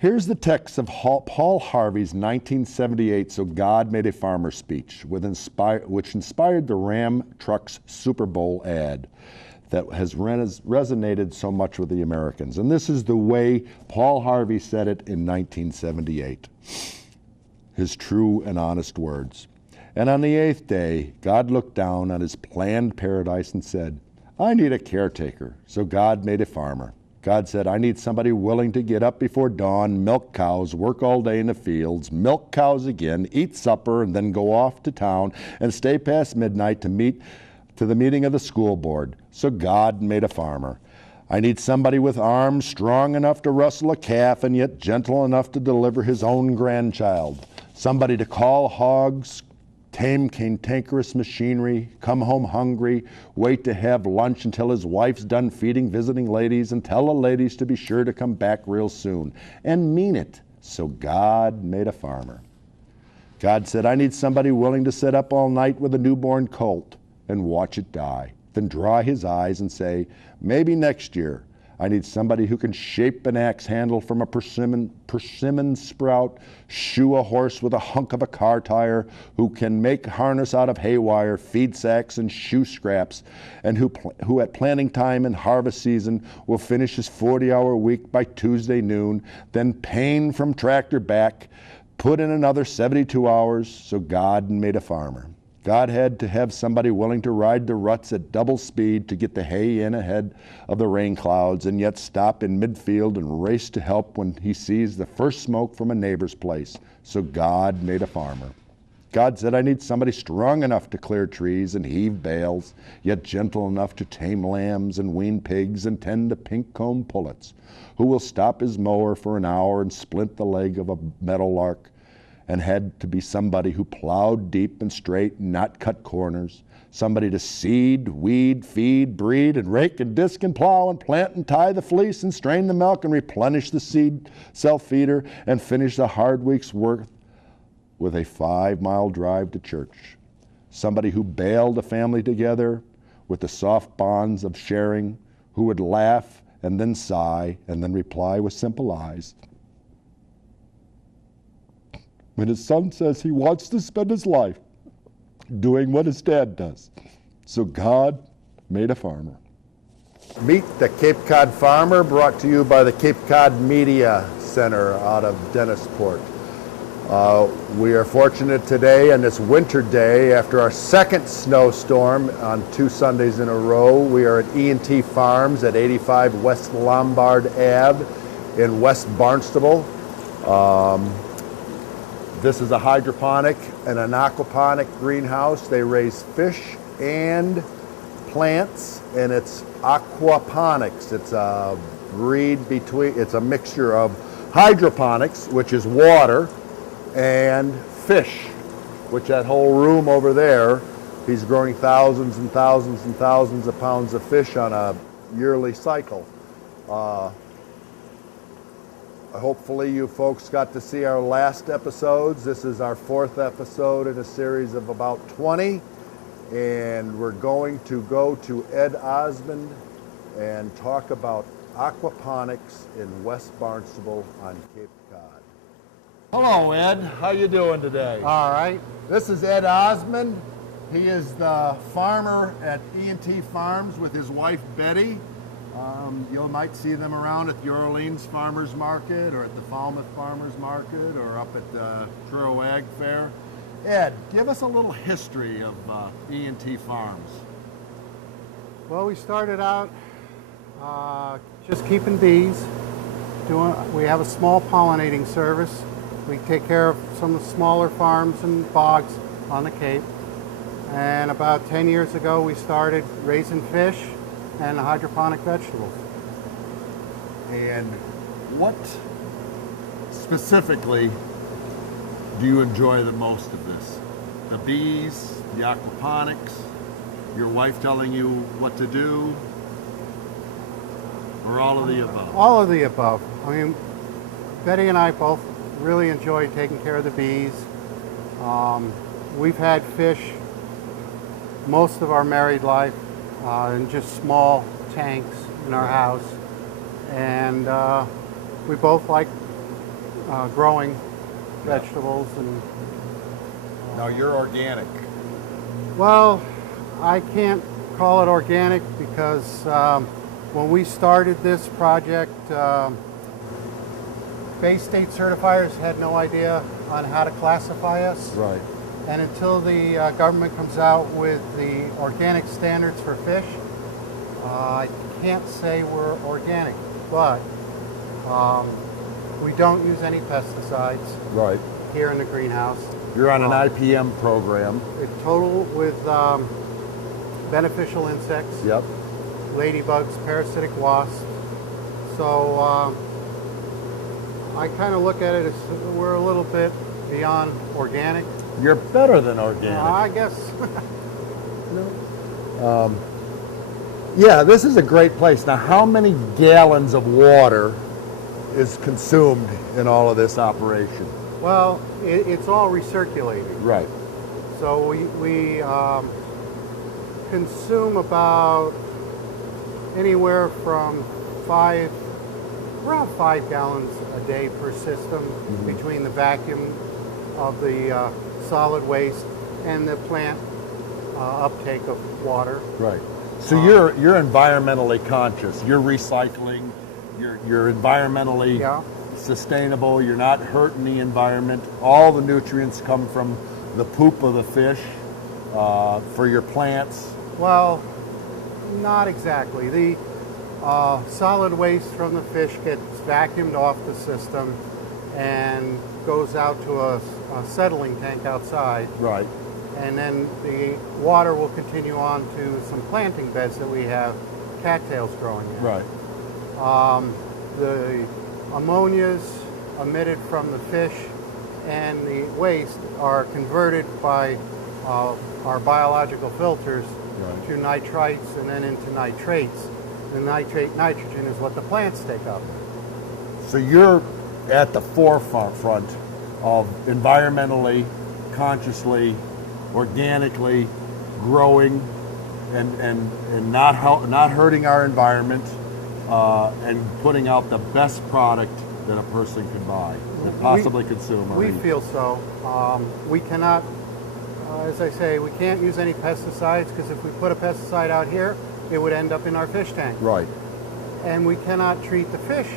Here's the text of Paul Harvey's 1978 So God Made a Farmer speech, which inspired the Ram Trucks Super Bowl ad that has resonated so much with the Americans. And this is the way Paul Harvey said it in 1978. His true and honest words. And on the 8th day, God looked down on his planned paradise and said, I need a caretaker. So God made a farmer. God said, I need somebody willing to get up before dawn, milk cows, work all day in the fields, milk cows again, eat supper, and then go off to town and stay past midnight to the meeting of the school board. So God made a farmer. I need somebody with arms strong enough to wrestle a calf and yet gentle enough to deliver his own grandchild. Somebody to call hogs, tame cantankerous machinery, come home hungry, wait to have lunch until his wife's done feeding visiting ladies, and tell the ladies to be sure to come back real soon, and mean it. So God made a farmer. God said, I need somebody willing to sit up all night with a newborn colt and watch it die, then dry his eyes and say, maybe next year. I need somebody who can shape an axe handle from a persimmon sprout, shoe a horse with a hunk of a car tire, who can make harness out of haywire, feed sacks, and shoe scraps, and who at planting time and harvest season will finish his 40-hour week by Tuesday noon, then pain from tractor back, put in another 72 hours, so God made a farmer. God had to have somebody willing to ride the ruts at double speed to get the hay in ahead of the rain clouds and yet stop in midfield and race to help when he sees the first smoke from a neighbor's place. So God made a farmer. God said, I need somebody strong enough to clear trees and heave bales, yet gentle enough to tame lambs and wean pigs and tend to pink-combed pullets, who will stop his mower for an hour and splint the leg of a meadowlark, and had to be somebody who plowed deep and straight and not cut corners, somebody to seed, weed, feed, breed, and rake and disc and plow and plant and tie the fleece and strain the milk and replenish the seed self-feeder and finish the hard week's work with a 5-mile drive to church. Somebody who bailed a family together with the soft bonds of sharing, who would laugh and then sigh and then reply with simple eyes when his son says he wants to spend his life doing what his dad does. So God made a farmer. Meet the Cape Cod Farmer, brought to you by the Cape Cod Media Center out of Dennisport. We are fortunate today on this winter day, after our second snowstorm on 2 Sundays in a row. We are at E&T Farms at 85 West Lombard Ave in West Barnstable. This is a hydroponic and an aquaponic greenhouse. They raise fish and plants, and it's aquaponics. It's a it's a mixture of hydroponics, which is water, and fish, which that whole room over there, he's growing thousands and thousands and thousands of pounds of fish on a yearly cycle. Hopefully you folks got to see our last episodes. This is our 4th episode in a series of about 20. And we're going to go to Ed Osmond and talk about aquaponics in West Barnstable on Cape Cod. Hello, Ed. How you doing today? All right. This is Ed Osmond. He is the farmer at E&T Farms with his wife, Betty. You might see them around at the Orleans Farmers Market or at the Falmouth Farmers Market or up at the Truro Ag Fair. Ed, give us a little history of E&T Farms. Well, we started out just keeping bees. We have a small pollinating service. We take care of some of the smaller farms and bogs on the Cape. And about 10 years ago, we started raising fish and hydroponic vegetables. And what specifically do you enjoy the most of this? The bees, the aquaponics, your wife telling you what to do, or all of the above? All of the above. I mean, Betty and I both really enjoy taking care of the bees. We've had fish most of our married life in just small tanks in our house, and we both like growing vegetables. And Now you're organic. well, I can't call it organic because when we started this project, Bay State certifiers had no idea on how to classify us. Right. And until the government comes out with the organic standards for fish, I can't say we're organic, but we don't use any pesticides Right. here in the greenhouse. You're on an IPM program. It's total with beneficial insects, Yep. ladybugs, parasitic wasps. So I kind of look at it as we're a little bit beyond organic. You're better than organic. I guess. Yeah, this is a great place. Now, how many gallons of water is consumed in all of this operation? Well, it's all recirculating. Right. So we consume about anywhere from around 5 gallons a day per system between the vacuum of the solid waste and the plant uptake of water. Right. So you're environmentally conscious. You're recycling. You're environmentally sustainable. You're not hurting the environment. All the nutrients come from the poop of the fish for your plants. Well, not exactly. The solid waste from the fish gets vacuumed off the system and goes out to a settling tank outside. Right. And then the water will continue on to some planting beds that we have cattails growing in. Right. The ammonias emitted from the fish and the waste are converted by our biological filters to nitrites and then into nitrates. The nitrate nitrogen is what the plants take up. So you're at the forefront of environmentally, consciously, organically growing and not hurting our environment and putting out the best product that a person can buy, that possibly consume. We feel so. We cannot, as I say, we can't use any pesticides because if we put a pesticide out here, it would end up in our fish tank. Right. And we cannot treat the fish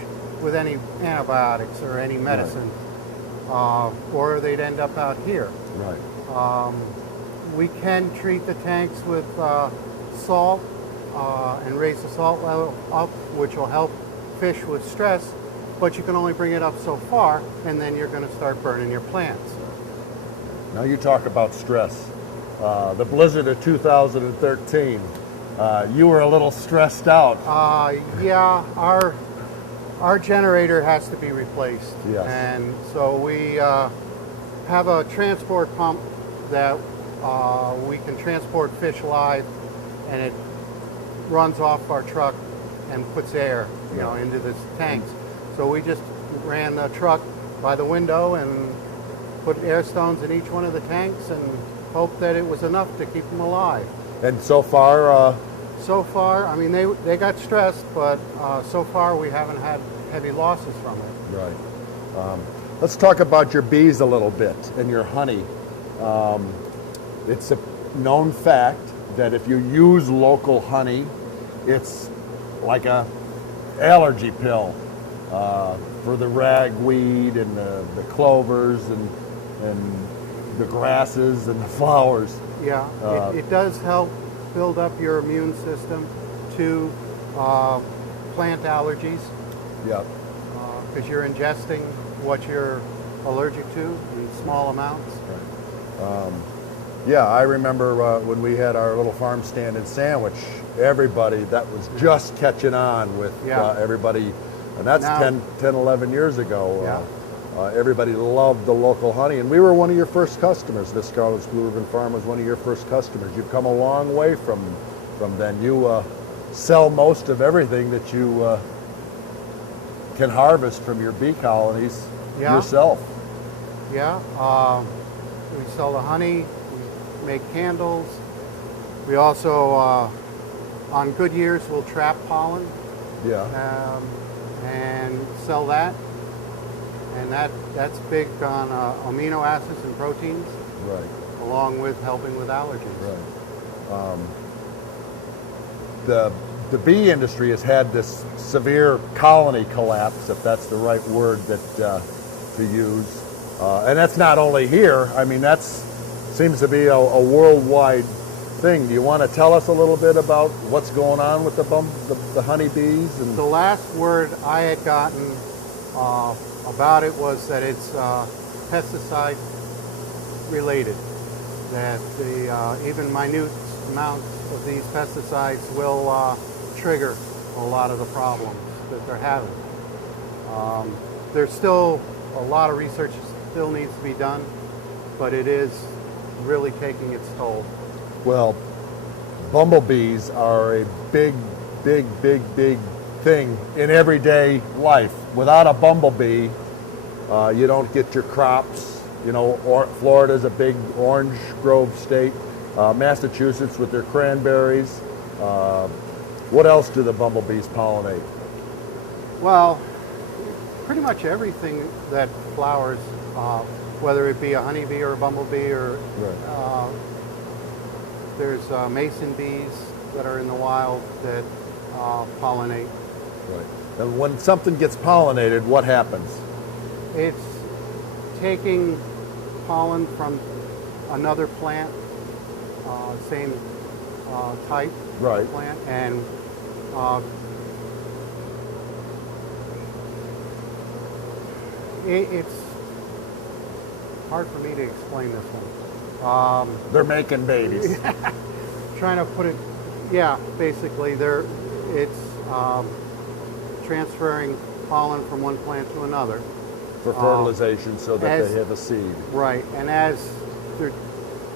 with any antibiotics or any medicine, or they'd end up out here. Right. We can treat the tanks with salt and raise the salt level up, which will help fish with stress, but you can only bring it up so far, and then you're going to start burning your plants. Now you talk about stress. The blizzard of 2013, you were a little stressed out. Yeah, our generator has to be replaced. Yes. And so we have a transport pump that we can transport fish live, and it runs off our truck and puts air, into the tanks. So we just ran the truck by the window and put air stones in each one of the tanks and hoped that it was enough to keep them alive. And so far? So far, I mean, they got stressed, but so far we haven't had heavy losses from it. Right. Let's talk about your bees a little bit and your honey. It's a known fact that if you use local honey, it's like a allergy pill for the ragweed and the clovers and the grasses and the flowers. Yeah, it does help build up your immune system to plant allergies. Yeah. Because you're ingesting what you're allergic to in small amounts. Right. Yeah, I remember when we had our little farm stand in Sandwich, everybody, that was just catching on with everybody, and that's now, 10, 11 years ago. Everybody loved the local honey, and we were one of your first customers. Viscolo's Blue Ribbon Farm was one of your first customers. You've come a long way from then. You sell most of everything that you can harvest from your bee colonies yourself. Yeah, we sell the honey, we make candles. We also, on good years, we'll trap pollen and sell that. and that's big on amino acids and proteins, Right. along with helping with allergies. Right. The bee industry has had this severe colony collapse, if that's the right word that to use, and that's not only here. I mean, that seems to be a worldwide thing. Do you want to tell us a little bit about what's going on with the honeybees? And The last word I had gotten about it was that it's pesticide related, that the even minute amounts of these pesticides will trigger a lot of the problems that they're having. There's still a lot of research still needs to be done, but it is really taking its toll. Well, bumblebees are a big thing in everyday life. Without a bumblebee, you don't get your crops. You know, Florida's a big orange grove state. Massachusetts with their cranberries. What else do the bumblebees pollinate? Well, pretty much everything that flowers, whether it be a honeybee or a bumblebee, or Right. there's mason bees that are in the wild that pollinate. Right. And when something gets pollinated, what happens? It's taking pollen from another plant, same type Right. of plant, and it's hard for me to explain this one. They're making babies. Trying to put it, yeah, basically it's transferring pollen from one plant to another. For fertilization, so that they have a seed. Right, and as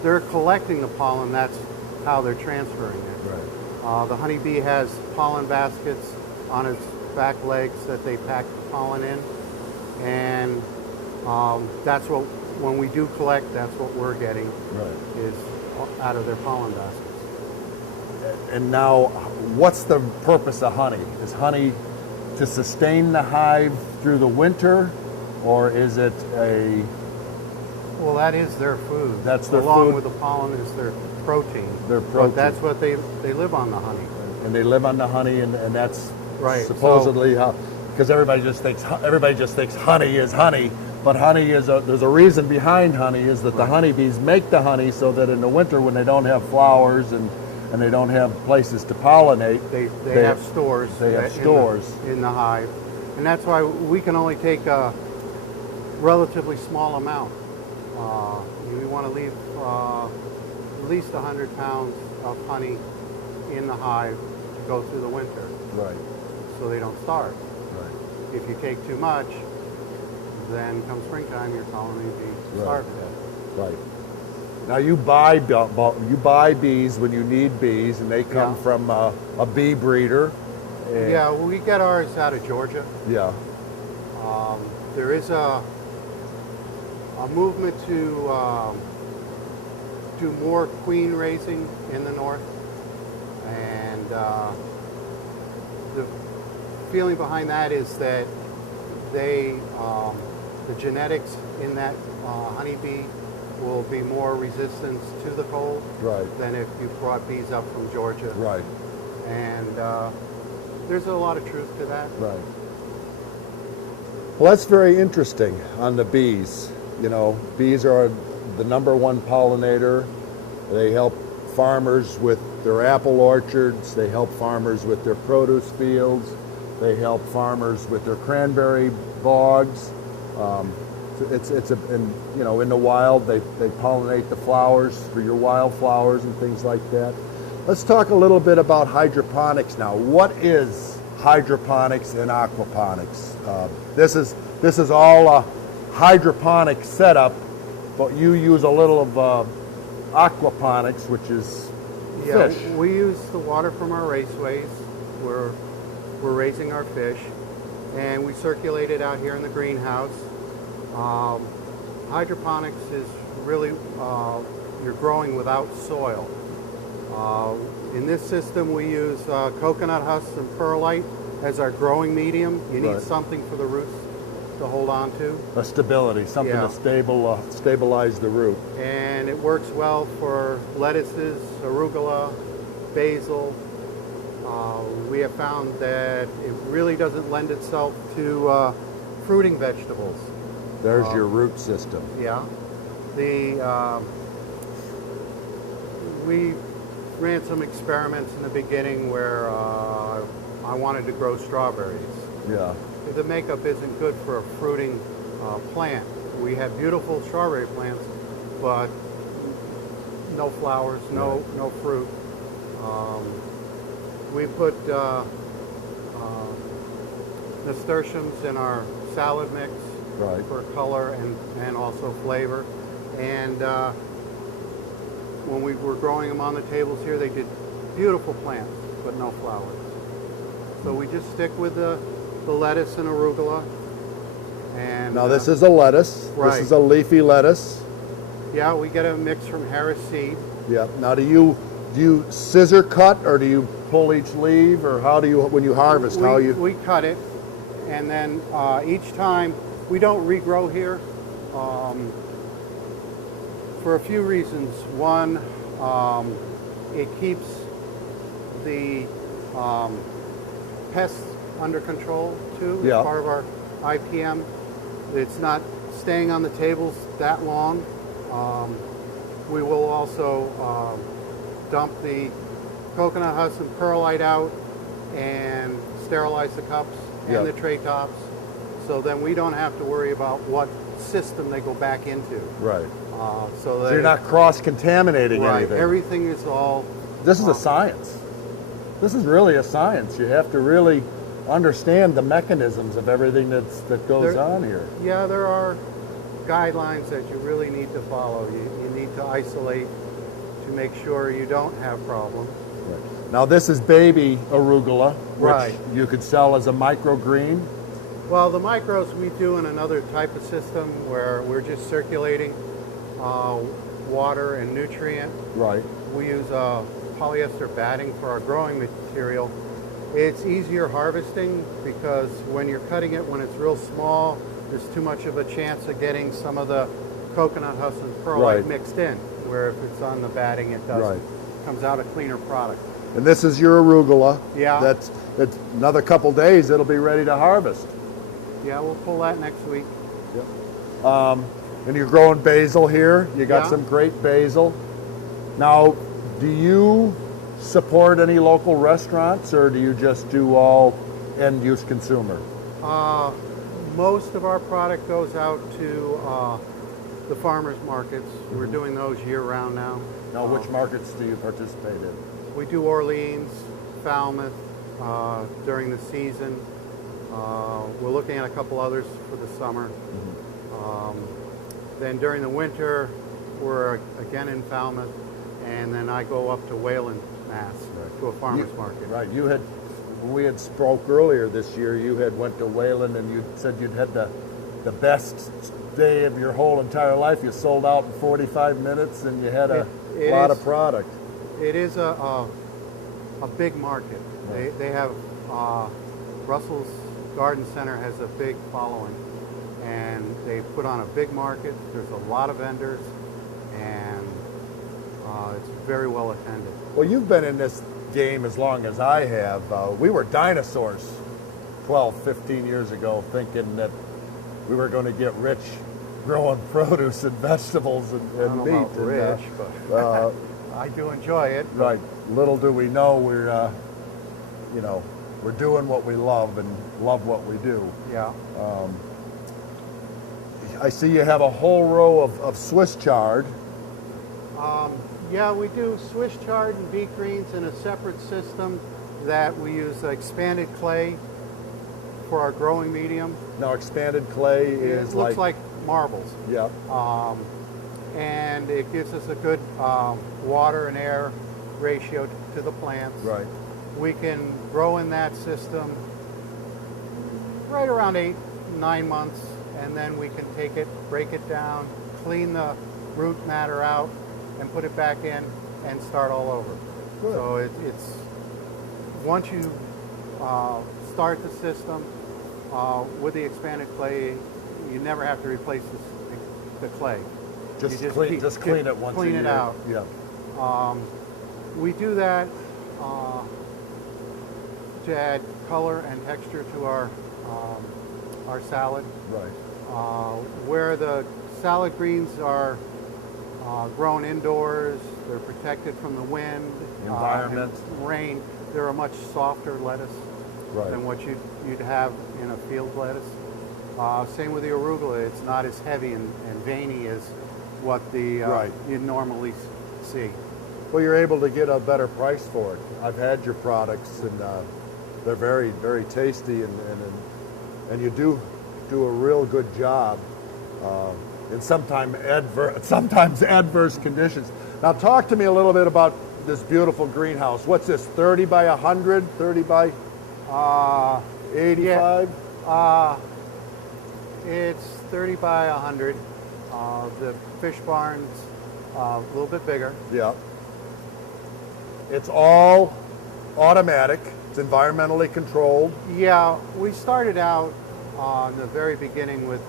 they're collecting the pollen, that's how they're transferring it. Right. The honeybee has pollen baskets on its back legs that they pack the pollen in, and that's what, when we do collect, that's what we're getting, Right. is out of their pollen baskets. And now, what's the purpose of honey? Is honey to sustain the hive through the winter, or is it a... Well, that is their food. That's their Along food. with the pollen is their protein. Their protein. But that's what they live on, the honey. And they live on the honey, and that's Right, supposedly how... Because everybody just thinks honey is honey, but honey is there's a reason behind honey, is that the honeybees make the honey so that in the winter, when they don't have flowers and they don't have places to pollinate, They have stores. They have stores in the hive, and that's why we can only take a relatively small amount. We want to leave at least 100 pounds of honey in the hive to go through the winter, Right. so they don't starve. Right. If you take too much, then come springtime, your colony will be starved to death. Right. Now you buy bees when you need bees, and they come Yeah. from a bee breeder. And Yeah, well, we get ours out of Georgia. Yeah. There is a movement to do more queen raising in the north, and the feeling behind that is that the genetics in that honeybee will be more resistant to the cold Right. than if you brought bees up from Georgia. Right. And there's a lot of truth to that. Right. Well, that's very interesting on the bees. You know, bees are the #1 pollinator. They help farmers with their apple orchards. They help farmers with their produce fields. They help farmers with their cranberry bogs. In the wild, they pollinate the flowers for your wildflowers and things like that. Let's talk a little bit about hydroponics now. What is hydroponics and aquaponics? This is all a hydroponic setup, but you use a little of aquaponics, which is fish. We use the water from our raceways. We're raising our fish, and we circulate it out here in the greenhouse. Hydroponics is really you're growing without soil. In this system, we use coconut husks and perlite as our growing medium. You need Right. something for the roots to hold on to. A stability, something Yeah. to stabilize the root. And it works well for lettuces, arugula, basil. We have found that it really doesn't lend itself to fruiting vegetables. There's your root system. Yeah. We ran some experiments in the beginning where I wanted to grow strawberries. Yeah. The makeup isn't good for a fruiting plant. We have beautiful strawberry plants, but no flowers, no fruit. We put nasturtiums in our salad mix for color and also flavor. And when we were growing them on the tables here, they did beautiful plants, but no flowers. So we just stick with the lettuce and arugula. And now this is a lettuce. Right. This is a leafy lettuce. Yeah, we get a mix from Harris seed. Yeah. Now do you scissor cut, or do you pull each leaf, or how do you, when you harvest, We cut it, and then each time, we don't regrow here for a few reasons. One, it keeps the pests under control too. Yeah. It's part of our IPM. It's not staying on the tables that long. We will also dump the coconut husk and perlite out and sterilize the cups and the tray tops. So then we don't have to worry about what system they go back into. Right. So you're not cross-contaminating anything. Everything is all... This is a science. This is really a science. You have to really understand the mechanisms of everything that goes on here. Yeah, there are guidelines that you really need to follow. You need to isolate to make sure you don't have problems. Right. Now this is baby arugula, which you could sell as a microgreen. Well, the micros we do in another type of system where we're just circulating water and nutrient. Right. We use polyester batting for our growing material. It's easier harvesting because when you're cutting it when it's real small, there's too much of a chance of getting some of the coconut husk and perlite mixed in, where if it's on the batting, it does comes out a cleaner product. And this is your arugula. Yeah. That's another couple days, it'll be ready to harvest. Yeah, we'll pull that next week. Yep. And you're growing basil here. You got some great basil. Now, do you support any local restaurants, or do you just do all end-use consumer? Most of our product goes out to the farmers markets. We're doing those year-round now. Now, which markets do you participate in? We do Orleans, Falmouth during the season. We're looking at a couple others for the summer. Then during the winter, we're again in Falmouth, and then I go up to Wayland, Mass, to a farmer's market. Right. You had, when we had spoke earlier this year, you had went to Wayland, and you said you'd had the best day of your whole entire life. You sold out in 45 minutes, and you had a lot of product. It is a big market. Right. They have Russell's Garden Center has a big following, and they put on a big market. There's a lot of vendors, and it's very well attended. Well, you've been in this game as long as I have. We were dinosaurs 12, 15 years ago, thinking that we were going to get rich growing produce and vegetables and meat. I don't know about rich, but I do enjoy it. Right. Little do we know we're, we're doing what we love and love what we do. Yeah. I see you have a whole row of Swiss chard. Yeah, we do Swiss chard and beet greens in a separate system that we use expanded clay for our growing medium. Now, expanded clay is it looks like marbles. Yeah. And it gives us a good water and air ratio to the plants. Right. We can grow in that system right around 8-9 months, and then we can take it, break it down, clean the root matter out, and put it back in and start all over. Good. So it's once you start the system, with the expanded clay, you never have to replace the clay. Just You clean it once a year. Clean it out. Yeah. We do that to add color and texture to our salad. Right. Where the salad greens are grown indoors, they're protected from the wind, Environment. and rain. They're a much softer lettuce Right. than what you'd have in a field lettuce. Same with the arugula. It's not as heavy and veiny as what the Right. you'd normally see. Well, you're able to get a better price for it. I've had your products, and they're very, very tasty, and you do a real good job in sometimes adverse conditions. Now, talk to me a little bit about this beautiful greenhouse. What's this? 30 by 100? 30 by 85? It's 30 by 100. The fish barn's a little bit bigger. Yeah. It's all automatic. It's environmentally controlled. Yeah, we started out in the very beginning with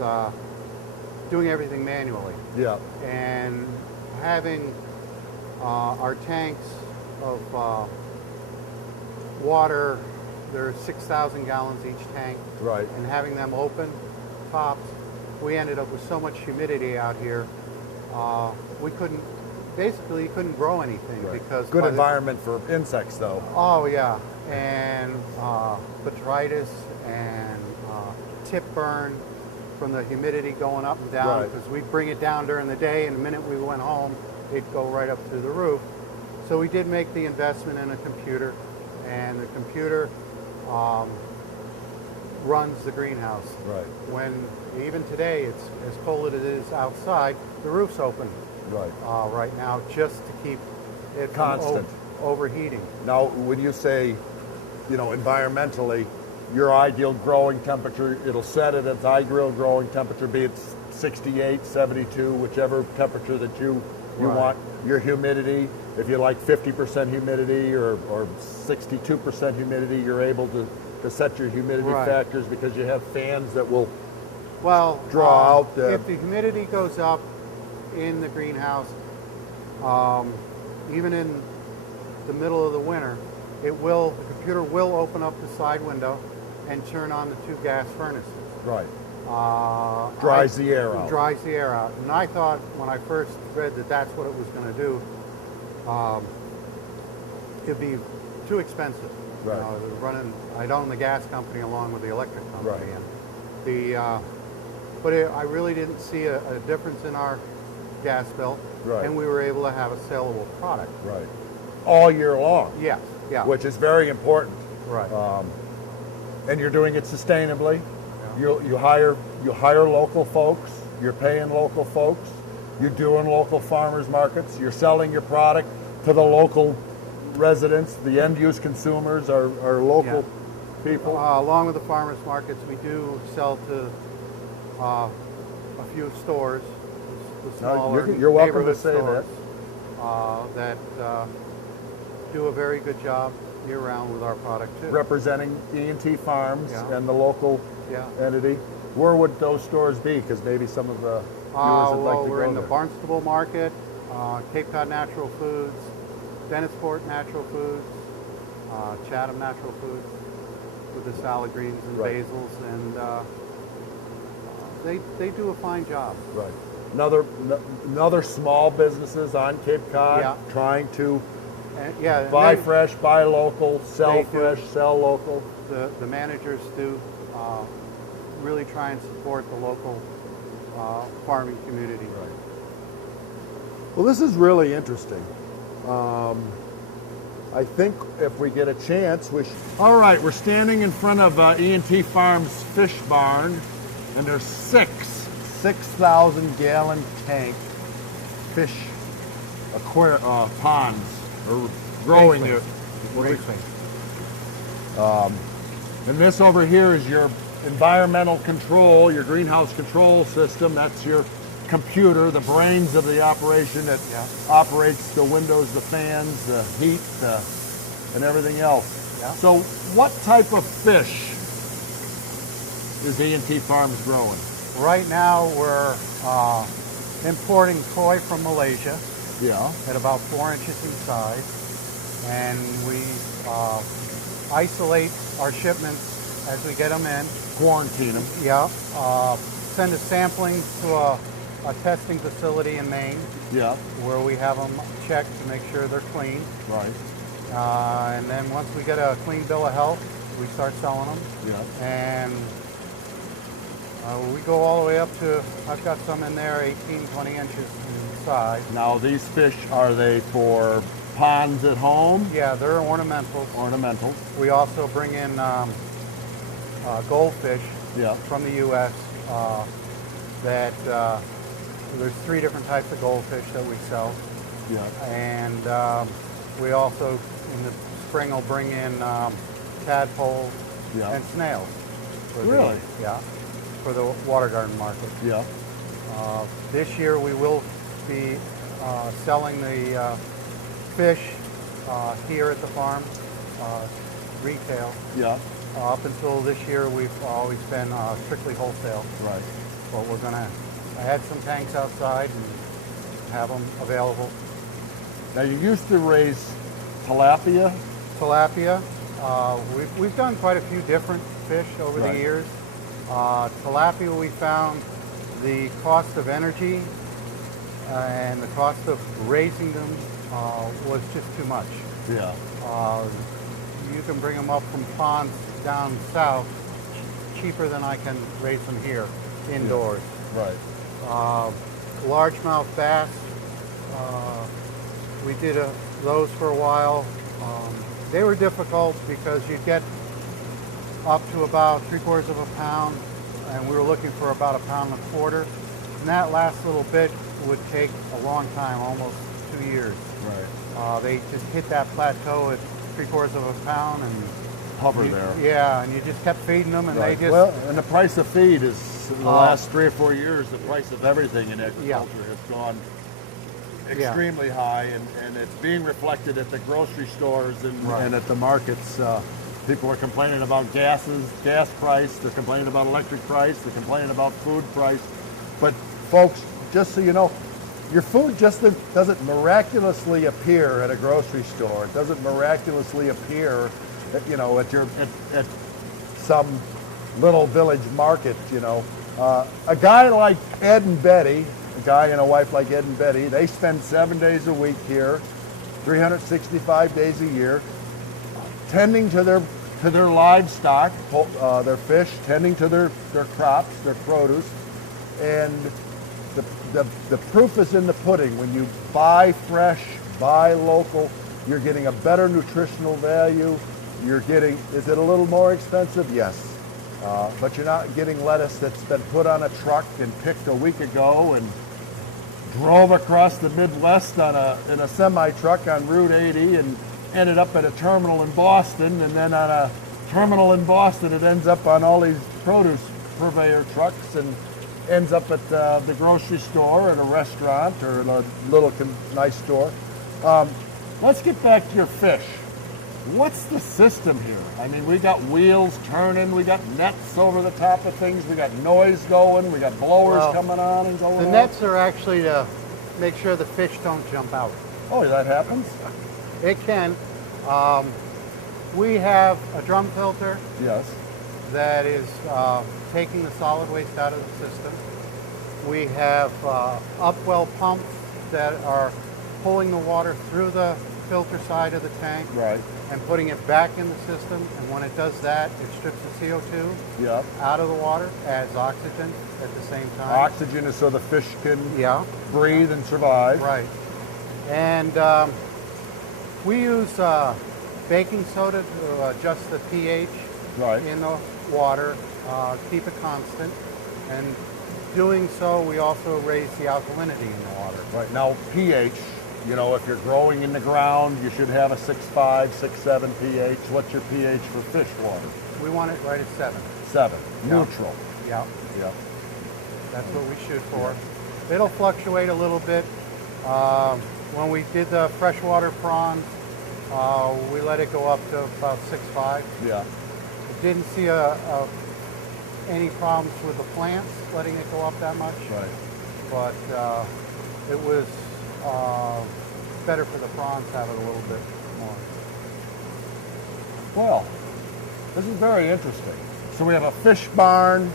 doing everything manually, Yeah. and having our tanks of water, they're 6,000 gallons each tank, Right. and having them open tops, we ended up with so much humidity out here, we couldn't grow anything. Right. Because Good by the- environment for insects, though. Oh yeah, and botrytis and tip burn from the humidity going up and down, Right. because we bring it down during the day, and the minute we went home, it'd go right up through the roof. So we did make the investment in a computer, and the computer runs the greenhouse. Right. When even today, it's as cold as it is outside, the roof's open Right. right now, just to keep it Constant. from overheating. Now, when you say, environmentally, your ideal growing temperature, it'll set at its ideal growing temperature, be it 68, 72, whichever temperature that you Right. want. Your humidity, if you like 50% humidity or 62% humidity, you're able to set your humidity Right. factors because you have fans that will Well, draw out the... if the humidity goes up in the greenhouse, even in the middle of the winter, the computer will open up the side window and turn on the 2 gas furnaces. Right. Dries the air out. Dries the air out. And I thought when I first read that that's what it was going to do, it'd be too expensive. Right. I'd own the gas company along with the electric company. Right. And I really didn't see a difference in our gas bill. Right. And we were able to have a saleable product. Right. All year long. Yes. Yeah. Which is very important. Right. And you're doing it sustainably. You hire local folks. You're paying local folks. You're doing local farmers markets. You're selling your product to the local residents. The end-use consumers are local people. Along with the farmers markets, we do sell to a few stores, the smaller you're welcome to neighborhood say stores, that do a very good job year-round with our product too. Representing E&T Farms Yeah. and the local Yeah. entity. Where would those stores be? Because maybe some of the viewers would like to we're go in the there. Barnstable Market, Cape Cod Natural Foods, Dennisport Natural Foods, Chatham Natural Foods, with the salad greens and Right. basils, and they do a fine job. Right. Another small businesses on Cape Cod Yeah. trying to And buy fresh, buy local, sell they do. fresh, sell local. The managers do really try and support the local farming community. Right. Well, this is really interesting. I think if we get a chance, we should. All right, we're standing in front of E&T Farms fish barn, and there's 6,000 gallon tank fish ponds are growing there. And this over here is your environmental control, your greenhouse control system. That's your computer, the brains of the operation that operates the windows, the fans, the heat, and everything else. Yeah. So what type of fish is E&T Farms growing? Right now we're importing koi from Malaysia Yeah. at about 4 inches in size, and we isolate our shipments as we get them in. Quarantine them. Yeah. Send a sampling to a testing facility in Maine Yeah. where we have them checked to make sure they're clean. Right. And then once we get a clean bill of health, we start selling them. Yeah. And we go all the way up to, I've got some in there 18, 20 inches in size. Now these fish, are they for ponds at home? Yeah, they're ornamental. Ornamentals. We also bring in goldfish Yeah. from the U.S. That there's 3 different types of goldfish that we sell. Yeah. And we also, in the spring, will bring in tadpoles Yeah. and snails. For Really? Yeah, for the water garden market. Yeah. This year we will be selling the fish here at the farm, retail. Yeah. Up until this year, we've always been strictly wholesale. Right. But we're going to add some tanks outside and have them available. Now you used to raise tilapia. Tilapia, we've done quite a few different fish over Right. the years. Tilapia, we found the cost of energy and the cost of raising them was just too much. Yeah. You can bring them up from ponds down south cheaper than I can raise them here indoors. Right. Largemouth bass, we did those for a while. They were difficult because you'd get up to about 3/4 of a pound, and we were looking for about 1.25 pounds. And that last little bit would take a long time, almost 2 years. Right. They just hit that plateau at 3/4 of a pound, and Hover there. yeah, and you just kept feeding them, and Right. they just Well, and the price of feed is, in the last 3 or 4 years, the price of everything in agriculture has gone extremely high, and it's being reflected at the grocery stores and, Right. and at the markets. People are complaining about gas price, they're complaining about electric price, they're complaining about food price. But folks, just so you know, your food just doesn't miraculously appear at a grocery store. It doesn't miraculously appear at, at some little village market, A guy like Ed and Betty, a guy and a wife like Ed and Betty, they spend 7 days a week here, 365 days a year, tending to their livestock, their fish, tending to their crops, their produce, and the proof is in the pudding. When you buy fresh, buy local, you're getting a better nutritional value. Is it a little more expensive? Yes. But you're not getting lettuce that's been put on a truck and picked a week ago and drove across the Midwest in a semi-truck on Route 80 and ended up at a terminal in Boston, and then on a terminal in Boston it ends up on all these produce purveyor trucks and ends up at the grocery store, at a restaurant, or a little nice store. Let's get back to your fish. What's the system here? I mean, we got wheels turning, we got nets over the top of things, we got noise going, we got blowers coming on and going on. The nets are actually to make sure the fish don't jump out. Oh, that happens? It can. We have a drum filter Yes. that is taking the solid waste out of the system. We have upwell pumps that are pulling the water through the filter side of the tank Right. and putting it back in the system. And when it does that, it strips the CO2 Yep. out of the water, adds oxygen at the same time. Oxygen is so the fish can Yeah. breathe and survive. Right. And we use baking soda to adjust the pH Right. in the water, keep it constant. And doing so, we also raise the alkalinity in the water. Right. Now, pH, if you're growing in the ground, you should have a 6.5, 6.7 pH. What's your pH for fish water? We want it right at 7. 7. Yeah. Neutral. Yeah, Yep. that's what we shoot for. It'll fluctuate a little bit. When we did the freshwater prawns, we let it go up to about 6.5. Yeah. Didn't see a any problems with the plants, letting it go up that much. Right. But it was better for the prawns to have it a little bit more. Well, this is very interesting. So we have a fish barn,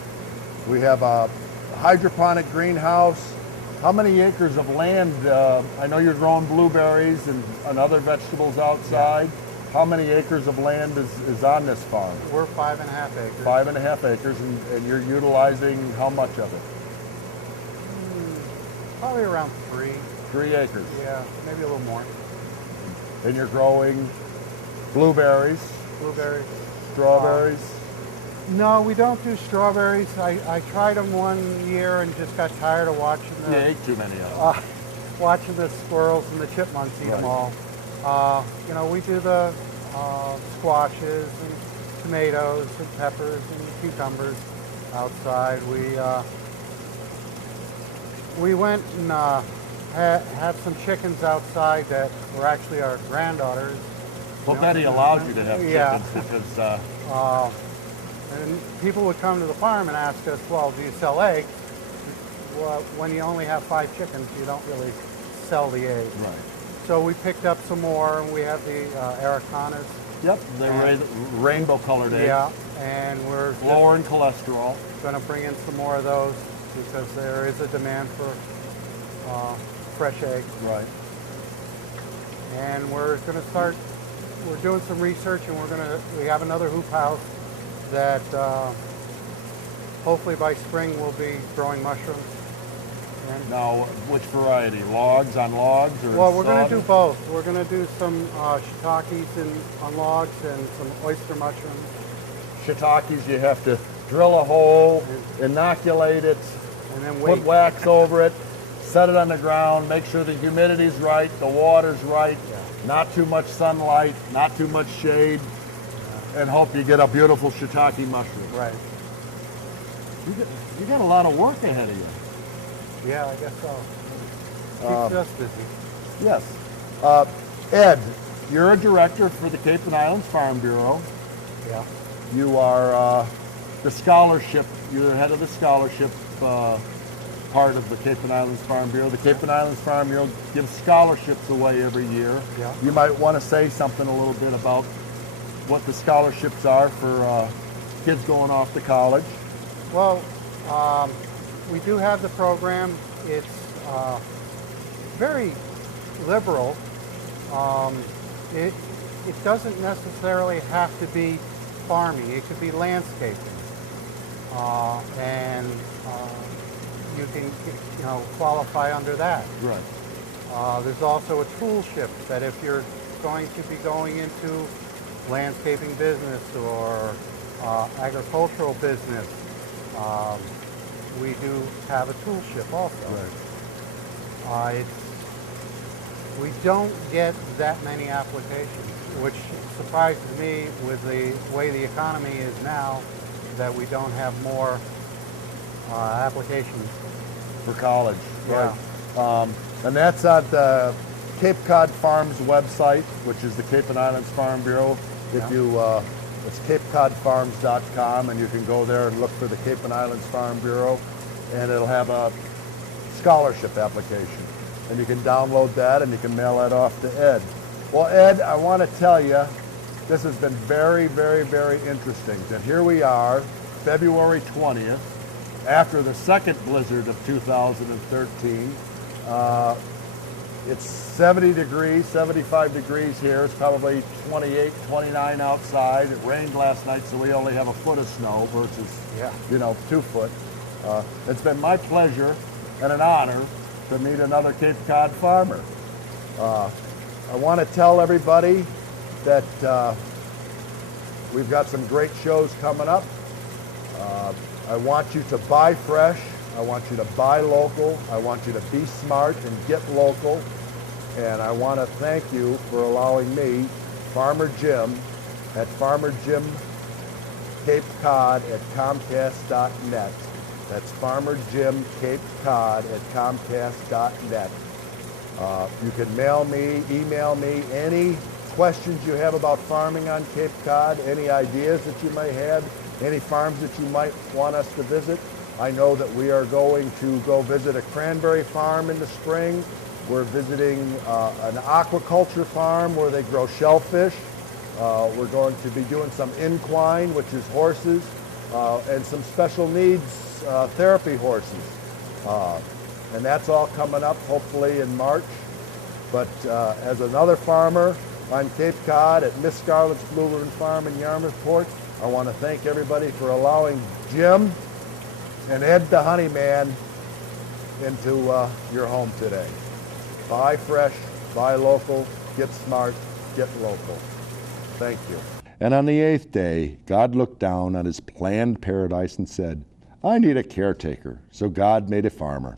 we have a hydroponic greenhouse. How many acres of land? I know you're growing blueberries and other vegetables outside. Yeah. How many acres of land is on this farm? We're 5.5 acres. 5.5 acres, and you're utilizing how much of it? Probably around 3. 3 acres. Yeah, maybe a little more. And you're growing blueberries? Blueberries. Strawberries? No, we don't do strawberries. I tried them one year and just got tired of watching You ate too many of them. Watching the squirrels and the chipmunks eat them all. You know, we do the squashes and tomatoes and peppers and cucumbers outside. We went and had some chickens outside that were actually our granddaughters. Well, Betty allowed you to have chickens because... and people would come to the farm and ask us, well, do you sell eggs? Well, when you only have 5 chickens, you don't really sell the eggs. Right. So we picked up some more, and we have the Aracanas. Yep, they're rainbow-colored eggs. Yeah, and we're lower in cholesterol. Going to bring in some more of those because there is a demand for fresh eggs. Right. And we're going to start. We're doing some research, and we have another hoop house that hopefully by spring we'll be growing mushrooms. And now, which variety? Logs on logs? Or well, we're going to do both. We're going to do some shiitakes on logs and some oyster mushrooms. Shiitakes, you have to drill a hole, inoculate it, and then put wax over it, set it on the ground, make sure the humidity's right, the water's right, not too much sunlight, not too much shade, and hope you get a beautiful shiitake mushroom. Right. You got a lot of work ahead of you. Yeah, I guess so. Keeps us busy. Yes. Ed, you're a director for the Cape and Islands Farm Bureau. Yeah. You are the scholarship, you're the head of the scholarship part of the Cape and Islands Farm Bureau. The Cape and Islands Farm Bureau gives scholarships away every year. Yeah. You might want to say something a little bit about what the scholarships are for kids going off to college. Well, we do have the program. It's very liberal. It doesn't necessarily have to be farming. It could be landscaping, and you can qualify under that. Right. There's also a toolship that if you're going to be going into landscaping business or agricultural business, we do have a toolship also. Right. We don't get that many applications, which surprises me with the way the economy is now, that we don't have more applications. For college, Yeah. right. And that's at the Cape Cod Farms website, which is the Cape and Islands Farm Bureau. If you, it's capecodfarms.com, and you can go there and look for the Cape and Islands Farm Bureau, and it'll have a scholarship application. And you can download that and you can mail that off to Ed. Well, Ed, I want to tell you, this has been very, very, very interesting. And here we are, February 20th, after the second blizzard of 2013. It's 70 degrees, 75 degrees here. It's probably 28, 29 outside. It rained last night, so we only have a foot of snow versus, 2 foot. It's been my pleasure and an honor to meet another Cape Cod farmer. I want to tell everybody that we've got some great shows coming up. I want you to buy fresh. I want you to buy local. I want you to be smart and get local. And I want to thank you for allowing me, Farmer Jim, at Farmer Jim Cape Cod at Comcast.net. That's Farmer Jim Cape Cod at Comcast.net. You can mail me, email me any questions you have about farming on Cape Cod, any ideas that you may have. any farms that you might want us to visit. I know that we are going to go visit a cranberry farm in the spring. We're visiting an aquaculture farm where they grow shellfish. We're going to be doing some equine, which is horses, and some special needs therapy horses. And that's all coming up hopefully in March. But as another farmer on Cape Cod at Miss Scarlett's Blue Ribbon Farm in Yarmouthport, I want to thank everybody for allowing Jim and Ed the Honeyman into your home today. Buy fresh, buy local, get smart, get local. Thank you. And on the 8th day, God looked down on his planned paradise and said, I need a caretaker. So God made a farmer.